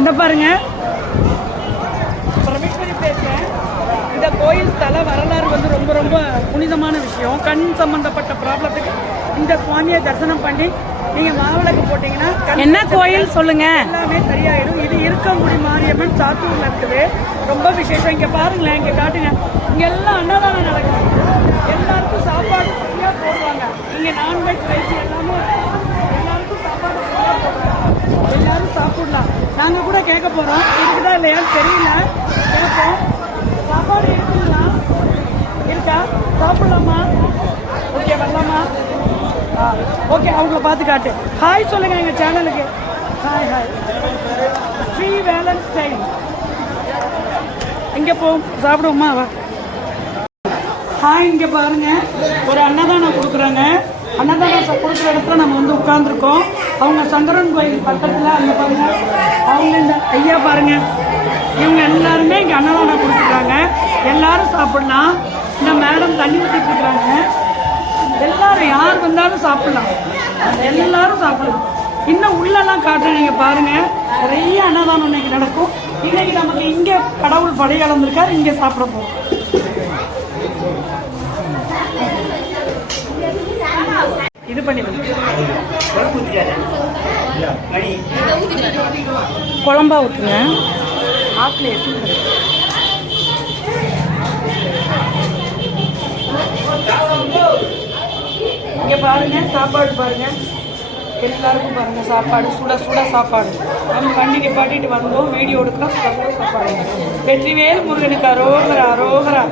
இந்த பாருங்க. பரமேஸ்வரி பேசுகிறேன் இந்த கோயில் ஸ்தல வரலாறு வந்து ரொம்ப ரொம்ப புனிதமான விஷயம். கண் சம்பந்தப்பட்ட ப்ராப்ளத்துக்கு இந்த சுவாமியை தரிசனம் பண்ணி நீங்கள் மாவிளக்கு போட்டிங்கன்னா என்ன கோயில்? சொல்லுங்க. எல்லாமே சரியாயிடும். இது இருக்கங்குடி மாரியம்மன் சாத்தூர்ல இருக்குது. ரொம்ப விசேஷம். இங்க பாருங்களேன் இங்க காட்டுங்க. இங்க எல்லாம் அன்னதானம் நடக்கும் எல்லாருக்கும் சாப்பாடு ஃப்ரீயா போடுவாங்க இங்க நான்வெஜ் வெஜ் எல்லாமே எல்லாருக்கும் சாப்பாடு ஃப்ரீயா போடுவாங்க எல்லாரும் நாங்கள் கூட கேட்க போகிறோம் இருக்குதா இல்லையான்னு தெரியல. கேட்போம். சாப்பாடு இருக்குங்களா? இருக்கா? சாப்பிடலாமா? ஓகே வரலாமா? ஓகே அவங்கள பார்த்து காட்டு. ஹாய் சொல்லுங்க எங்கள் சேனலுக்கு hi hi Sri Velan style இங்க போ சாப்பிடுவோமா வா. ஹாய் இங்கே பாருங்க. ஒரு அன்னதானம் கொடுக்குறாங்க. அன்னதானம் கொடுக்குற இடத்துல நம்ம வந்து உட்காந்துருக்கோம் அவங்க சங்கரன் கோயில் பக்கத்தில் அங்கே பாருங்கள் இல்லைங்க இந்த ஐயா பாருங்க. இவங்க எல்லாருமே இங்க அன்னதானம் கொடுத்துருக்காங்க. எல்லாரும் சாப்பிடலாம். இந்த மேடம் தண்ணி ஊற்றிட்டு இருக்காங்க எல்லாரும் யார் வந்தாலும் சாப்பிடலாம். எல்லாரும் சாப்பிடலாம். இன்னும் உள்ளெல்லாம் காட்டுறேன். நீங்க பாருங்க. நிறைய அன்னதானம் இன்னைக்கு நடக்கும். இன்னைக்கு நமக்கு இங்கே கடவுள் படை கலந்துருக்காரு இங்கே சாப்பிட போகும் இது பண்ணி குழம்பா ஊத்துங்க. ஆட்ல இங்க பாருங்க சாப்பாடு பாருங்க. எல்லாருக்கும் பாருங்க சாப்பாடு. சுட சுட சாப்பாடு. நம்ம வண்டிக்கு பாட்டிட்டு வந்தோம். வீடியோ எடுக்கிறோம். சுட சுட சாப்பாடு. வெற்றிவேல் முருகனுக்கு அரோகரா அரோகரா.